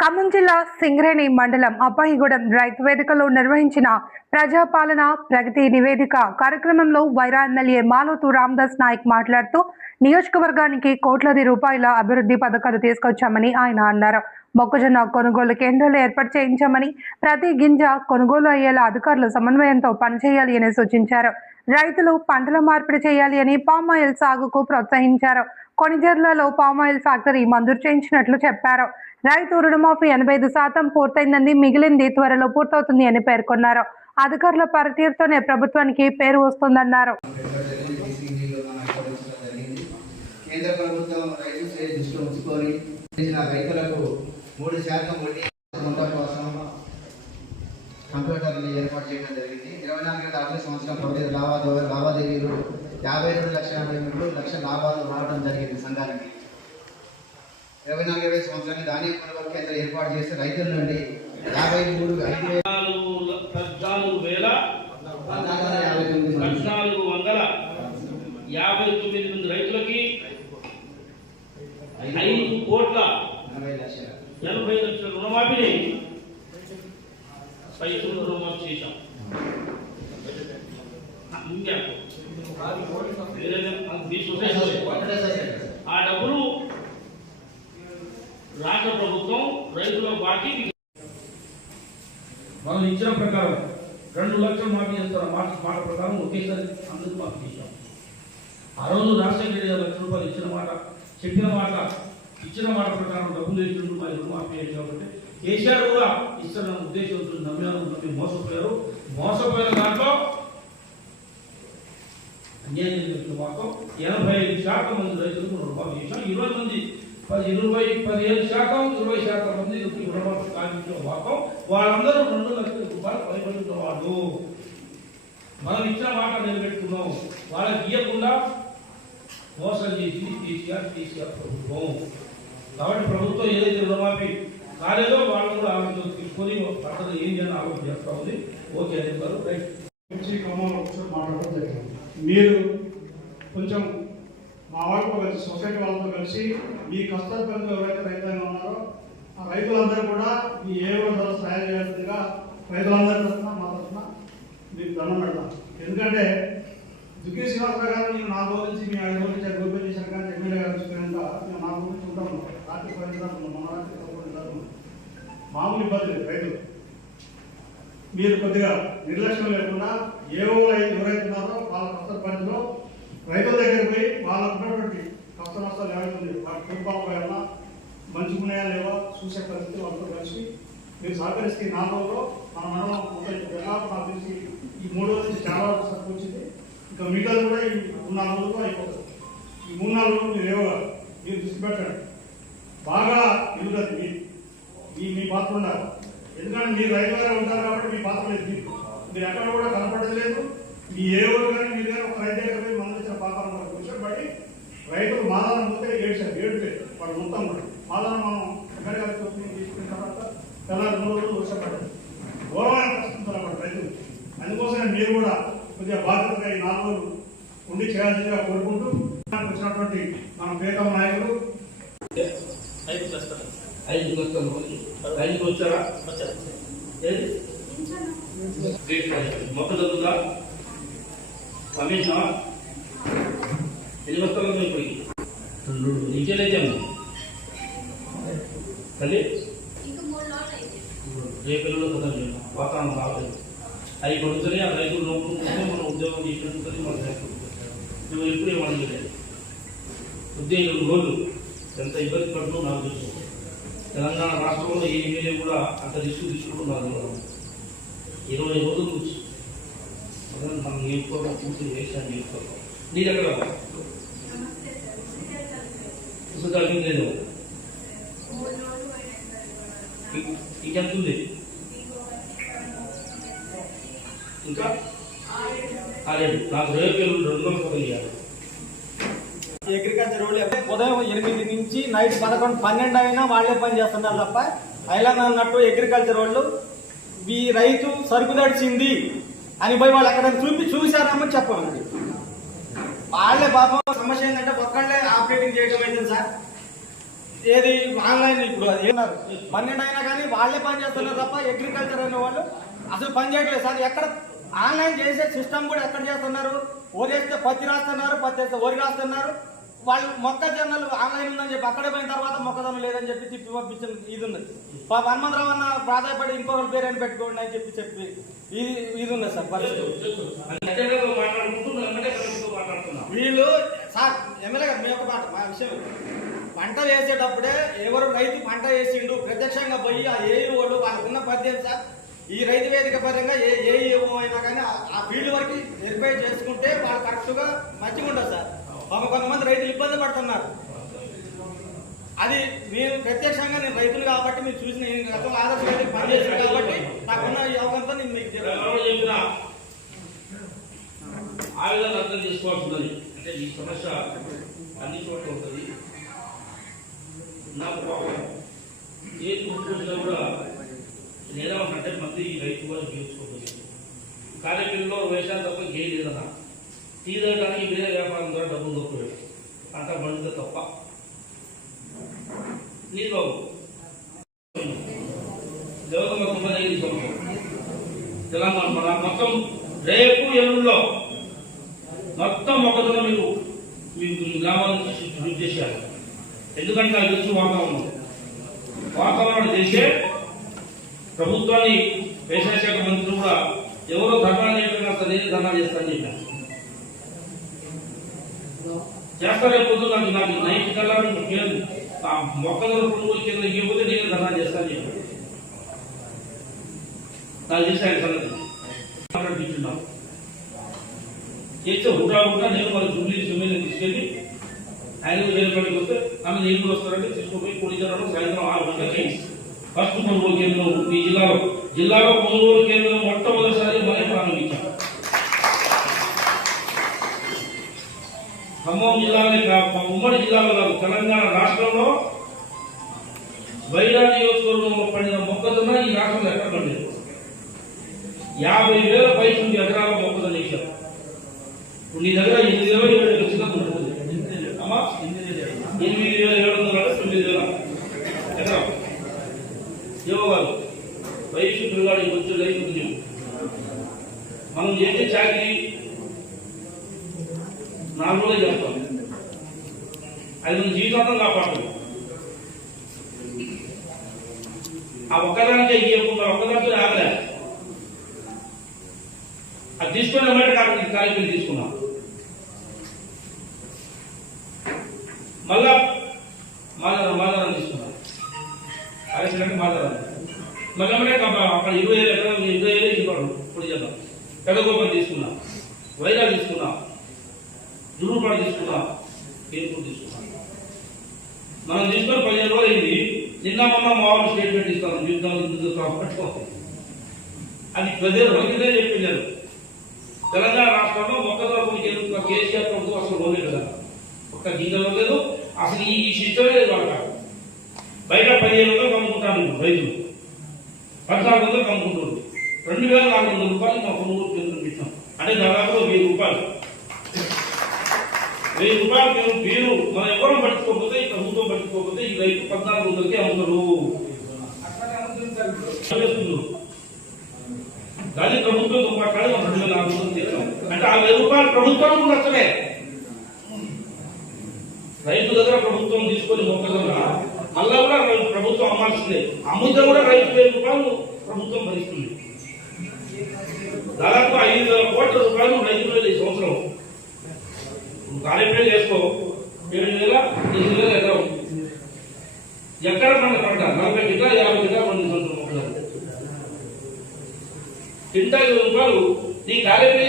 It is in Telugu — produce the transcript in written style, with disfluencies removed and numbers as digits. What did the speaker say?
ఖమ్మం జిల్లా సింగరేణి మండలం అప్పాయిగూడెం రైతు వేదికలో నిర్వహించిన ప్రజాపాలన ప్రగతి నివేదిక కార్యక్రమంలో వైరా ఎమ్మెల్యే మాలోతు రామదాస్ నాయక్ మాట్లాడుతూ నియోజకవర్గానికి కోట్లాది రూపాయల అభివృద్ధి పథకాలు తీసుకొచ్చామని ఆయన అన్నారు. మొక్కజొన్న కొనుగోలు కేంద్రాలు ఏర్పాటు చేయించామని, ప్రతి గింజ కొనుగోలు అయ్యేలా అధికారులు సమన్వయంతో పనిచేయాలి అని సూచించారు. రైతులు పంటల మార్పిడి చేయాలి అని పామాయిల్ సాగుకు ప్రోత్సహించారు. కొణిజర్లలో పామాయిల్ ఫ్యాక్టరీ మంజూరు చేయించినట్లు చెప్పారు. రైతు రుణమాఫీ 85% పూర్తయిందని, మిగిలింది త్వరలో పూర్తవుతుంది అని పేర్కొన్నారు. అధికారుల పనితీరుతోనే ప్రభుత్వానికి పేరు వస్తుందన్నారు. కేంద్ర ప్రభుత్వం రైతు శ్రేణి దృష్టిలో ఉంచుకొని రైతులకు 3% వడ్డీ కోసం కంప్యూటర్ని ఏర్పాటు చేయడం జరిగింది. 24 ఆర్థిక సంవత్సరం ప్రభుత్వ లావాదేవీలు 52,83,00,000 లాభాలు రావడం జరిగింది. సంఘానికి 24 సంవత్సరానికి ధాన్యం కొనుగోలు కేంద్రం ఏర్పాటు చేస్తే రైతుల నుండి 14,459 మంది రైతులకి 5,80,00,000 రుణమాఫీని రైతులు రుణమాఫీ చేశాం. ఆ డబ్బులు రాష్ట్ర ప్రభుత్వం రైతుల బాకీ మనం ఇచ్చిన ప్రకారం 2 లక్షలు మాఫీ చేస్తారు. మాట ప్రకారం ఒకేసారి అందరూ మాఫీ చేశాం. ఆ రోజు రాజశేఖర రెడ్డి 1 లక్ష రూపాయలు ఇచ్చిన మాట ప్రకారం డబ్బులు ఇచ్చినట్టు మరి రుణమాఫీ చేయాలి. కాబట్టి కేసీఆర్ కూడా ఇస్తున్న ఉద్దేశంతో నమ్మి మోసపోయిన దాంట్లో అన్యాయం జరిగిన మాత్రం 85% మంది రైతులకు రుణమాఫీ చేశాం. 20 మంది 15% 20% మంది రుణమాఫీ కార్మికుల మాత్రం వాళ్ళందరూ 2 లక్షల రూపాయలు పైబడిన వాళ్ళు. మనం ఇచ్చిన మాట నిలబెట్టుకున్నాం. వాళ్ళకి ఇవ్వకుండా మోసం చేసింది కేసీఆర్ ప్రభుత్వం. కాబట్టి ప్రభుత్వం ఏదైతే రుణమాఫీ కాలేదో వాళ్ళు కూడా ఆలోచన తీసుకొని పక్కన ఏం చేయాలని ఆలోచన చేస్తూ ఉంది. ఓకే అధికారు రైట్ మాట్లాడడం జరిగింది. మీరు కొంచెం మా వాళ్ళతో కలిసి సొసైటీ వాళ్ళతో కలిసి మీ కష్టపడిన ఎవరైతే రైతాంగం ఉన్నారో ఆ రైతులందరూ కూడా మీ ఏ ద్వారా సహాయం చేయాల్సిందిగా రైతులందరి తరఫున మా తరఫున మీకు దండం పెడతాం. ఎందుకంటే దుగ్గి శ్రీనివాసరావు గారు నేను 4 రోజుల నుంచి మీ 5 రోజుల నుంచి గోపి చేశాను. కానీ ఎమ్మెల్యే గారు చూసుకునేంత మేము 4 రోజుల నుంచి ఉంటాము. రాత్రి 10 మన రాత్రి 11 మామూలు ఇబ్బంది లేదు. రైతులు మీరు కొద్దిగా నిర్లక్ష్యం లేకుండా ఎవరైతే ఉన్నారో వాళ్ళ కష్ట పరిధిలో రైతుల దగ్గర పోయి వాళ్ళకు ఉన్నటువంటి కష్ట నష్టాలు ఏమైతుంది, వాటి కుటుంబాల మంచుకున్నాయా లేవా చూసే పరిస్థితి వాళ్ళతో కలిసి మీరు సహకరిస్తే 4 రోజుల్లో మన మండలం నాకు తెలిసి ఈ 3 రోజుల నుంచి చాలా సరుకు వచ్చింది. ఇంకా మిగతాలు కూడా ఈ 3-4 రోజుల్లో అయిపోతుంది. ఈ 3-4 రోజులు మీరు మీరు దృష్టి పెట్టండి. బాగా ఎదుగుతుంది మీ పాత్ర ఉండాలి. ఎందుకంటే మీరు రైతులుగా ఉంటారు కాబట్టి మీ పాత్ర లేదు. మీరు ఎక్కడ కూడా కనపడలేదు. మీ ఏ ఊరు కానీ మీరు కానీ ఒక రైతు దగ్గర పోయి మనం ఇచ్చిన పాత్రను కూర్చొని బట్టి రైతులు మాదానం పోతే ఏడుపే వాళ్ళు మొత్తం కూడా మాదానం మనం ఎక్కడికి తీసుకున్న తర్వాత తెల్లారి 3 రోజులు వర్షపడ్డారు. ఘోరమైన పరిస్థితులు అన్నమాట రైతులు. అందుకోసమే మీరు కూడా కొద్దిగా బాధ్యతగా ఈ 4 రోజులు ఉండి చేయాల్సిందిగా కోరుకుంటూ వచ్చినటువంటి మన ప్రియతమ నాయకులు 5 వచ్చారా మొక్క జరుగుతా కమిషన్ 8 వస్తాలు ఇప్పటికి ఇంకేదైతే తల్లి రేపు వాతావరణం కావాలి. అవి పడుతుంది. ఆ రైతులు నోకుంటే మనం ఉద్యోగం చేసినట్టు మన నువ్వు ఎప్పుడు ఏమనలేదు. ఉద్యోగం రోజు ఎంత ఇబ్బంది పడుతుందో నాకు తెలుసు. తెలంగాణ రాష్ట్రంలో ఏ ఎమ్మెల్యే కూడా అంత రిస్క్ తీసుకుంటున్నారు. 20 రోజుల నుంచి మనం నేర్చుకోవడం పూర్తి వేసాను. నేర్చుకోవడం నీ దగ్గర పుస్తకాలు లేదు. ఇంకెంత ఉంది? ఇంకా 6 నాకు రేపు 2 రోజులు ఇవ్వాలి. అగ్రికల్చర్ రోడ్లు ఉదయం 8 నుంచి నైట్ 11, 12 అయినా వాళ్ళే పని చేస్తున్నారు తప్ప ఐలాండ్ అన్నట్టు అగ్రికల్చర్ రోడ్లు ఈ రైతు సరుకు తడిచింది అని పోయి వాళ్ళు అక్కడ చూసారమ్మని చెప్పండి. వాళ్ళే పాపం సమస్య ఏంటంటే ఒక్కళ్ళే ఆపరేటింగ్ చేయడం అయితే సార్ ఏది ఆన్లైన్ ఇప్పుడు ఏమన్నారు 12 అయినా కానీ వాళ్ళే పని చేస్తున్నారు తప్ప అగ్రికల్చర్ అనే వాళ్ళు అసలు పని చేయట్లేదు సార్. ఎక్కడ ఆన్లైన్ చేసే సిస్టమ్ కూడా ఎక్కడ చేస్తున్నారు? ఓరేస్తే పత్తి రాస్తున్నారు, పత్తి వేస్తే వరి రాస్తున్నారు. వాళ్ళు మొక్కజొన్నలు ఆన్లైన్ ఉందని చెప్పి అక్కడే పోయిన తర్వాత మొక్కజొన్న లేదని చెప్పి తిప్పి పంపించిన ఇది ఉన్నది. హనుమంతరావు అన్న ప్రాధాయపడి ఇంకొకరి పేరు పెట్టుకోండి అని చెప్పి ఇది ఉన్నది సార్ పరిస్థితి. వీళ్ళు సార్ ఎమ్మెల్యే గారు మీ యొక్క మాట మా విషయం పంట వేసేటప్పుడే ఎవరు రైతు పంట వేసిండు ప్రత్యక్షంగా పోయి ఆ ఏఈ వాళ్ళు వాళ్ళకున్న పద్యం సార్ ఈ రైతు వేదిక పరంగా ఏ అయినా కానీ ఆ ఫీల్డ్ వరకు వెరిఫై చేసుకుంటే వాళ్ళు కరెక్ట్గా మంచిగా ఉండదు సార్. కొంతమంది రైతులు ఇబ్బంది పడుతున్నారు. అది నేను ప్రత్యక్షంగా నేను రైతులు కాబట్టి మీరు చూసిన గతంలో ఆదర్శ రైతులు పనిచేసాను కాబట్టి నాకున్న ఈ అవకాశంతో నేను మీకు చెప్పిన ఆ విధంగా అర్థం చేసుకోవాల్సిందని అంటే ఈ సమస్య అన్ని చోట్ల ఉంటుంది. నాకు ఏ కూర్చున్నా కూడా నేనేమంటే మంది రైతు కూడా గెలుచుకోవచ్చు. కార్యక్రమంలో వేషాలు తప్ప గేయం లేదన్నా తీయడానికి వేరే వ్యాపారం ద్వారా డబ్బులు దొరికిపోయాడు అంత మండితే తప్ప నీళ్ళు బాబు దేవతమ్మ తెలంగాణ మన మొత్తం రేపు ఎల్లుల్లో మొత్తం మొక్కజొన్న మీకు గ్రామాల నుంచి షిఫ్ట్ చేశారు. ఎందుకంటే నాకు తెలిసి వాతావరణం చేసే ప్రభుత్వాన్ని వ్యవసాయ శాఖ మంత్రులు కూడా ఎవరో ధర్నా చేయకుండా సరే ధర్నా చేస్తారని చెప్పారు. చేస్తారేపోతే నాకు నైట్ కల్లా మొక్కజొన్న కొనుగోలు కింద ఇవ్వకపోతే నేను ధర్నా చేస్తానని చెప్పాను. నాకు తెలిసి ఆయన సంగతి చేస్తే హుటా నేను మన జూబ్లీ ఎమ్మెల్యే తీసుకెళ్ళి ఆయన వేరుపడికి వస్తే ఆమె నీళ్ళు వస్తారంటే తీసుకుపోయి కొడిజాలలో సాయంత్రం 6 గంటలకి ఫస్ట్ కొనుగోలు కేంద్రం ఈ జిల్లాలో కొనుగోలు కేంద్రం మొట్టమొదటిసారి మనం ప్రారంభించాం. ఖమ్మం జిల్లాలోనే ఉమ్మడి జిల్లాలో కాదు తెలంగాణ రాష్ట్రంలో వైరా నియోజకవర్గంలో పండిన మొక్కజొన్న ఈ రాష్ట్రంలో ఎక్కడ పండింది 50,000 పైకి ఎకరాల మొక్కజొన్న వేశారు. నీ దగ్గర 8,000 ఖచ్చితంగా ఉంటుంది అమ్మా 8,700 9,000 ఎకరం యువగారు వయసు పిల్లగాడి కొంచెం లేకపోతే మనం చేసే చాకరీ 4 రోజులు చేస్తాం. అది మనం జీవితాంతం కాపాడుతుంది. ఆ ఒక్కదానికే ఇవ్వకుండా ఒక్కదానితో ఆగలే అది తీసుకుని అమ్మాయి కార్యక్రమం తీసుకున్నాం. మళ్ళా మాదారం తీసుకున్నాం. కార్యక్రమానికి మాదారం మళ్ళీ అక్కడ 20,000 ఎకరాలు 20,000 ఇవ్వడం ఇప్పుడు చేద్దాం. పెదగోపం తీసుకున్నాం, వైరా తీసుకున్నాం, జురుపాడు తీసుకున్నాం, పేరుపూర్ తీసుకున్నాం. మనం తీసుకొని 15 రోజులు అయింది. నిన్న మొన్న మామూలు స్టేట్మెంట్ ఇస్తాను యుద్ధాలు అది ప్రజలు రైతులే చెప్పినారు. తెలంగాణ రాష్ట్రంలో మొక్కజొన్న కేసీఆర్ ప్రభుత్వం అసలు పోలేదు కదా, ఒక్క గింజలో లేదు, అసలు ఈ సిస్టమే లేదు. వాళ్ళ బయట 15,000 అమ్ముకుంటాను రైతులు, 14,000 అమ్ముకుంటారు. 2,400 రూపాయలు మా కొనుగోలు కేంద్రం ఇస్తాం. అంటే దాదాపు 1,000 రూపాయలు. 1,000 రూపాయలు మీరు మనం ఎవరో పట్టుకోకపోతే ఈ ప్రభుత్వం పట్టుకోకపోతే ఈ రైతు 14,000కి అమ్ముతారు. దాని ప్రభుత్వంతో మాట్లాడి 2,400 తీసుకోం అంటే ఆ 1,000 రూపాయలు ప్రభుత్వం నష్టమే. రైతు దగ్గర ప్రభుత్వం తీసుకొని మొక్కజొన్న మళ్ళా కూడా ప్రభుత్వం అమ్మాల్సిందే. అమ్ముతే కూడా రైతు 1,000 రూపాయలు ప్రభుత్వం భరిస్తుంది. దాదాపు 5,000 కోట్ల రూపాయలు రైతులు ఈ సంవత్సరం కార్యక్రమం చేసుకో 7,000 8,000 ఎకరం ఎక్కడ మన పంట 40 గిట్ల 50 గిట్ల పండించుకుంటున్నాం. మొక్కజొన్న 20,000 రూపాయలు ఈ కార్యక్రమం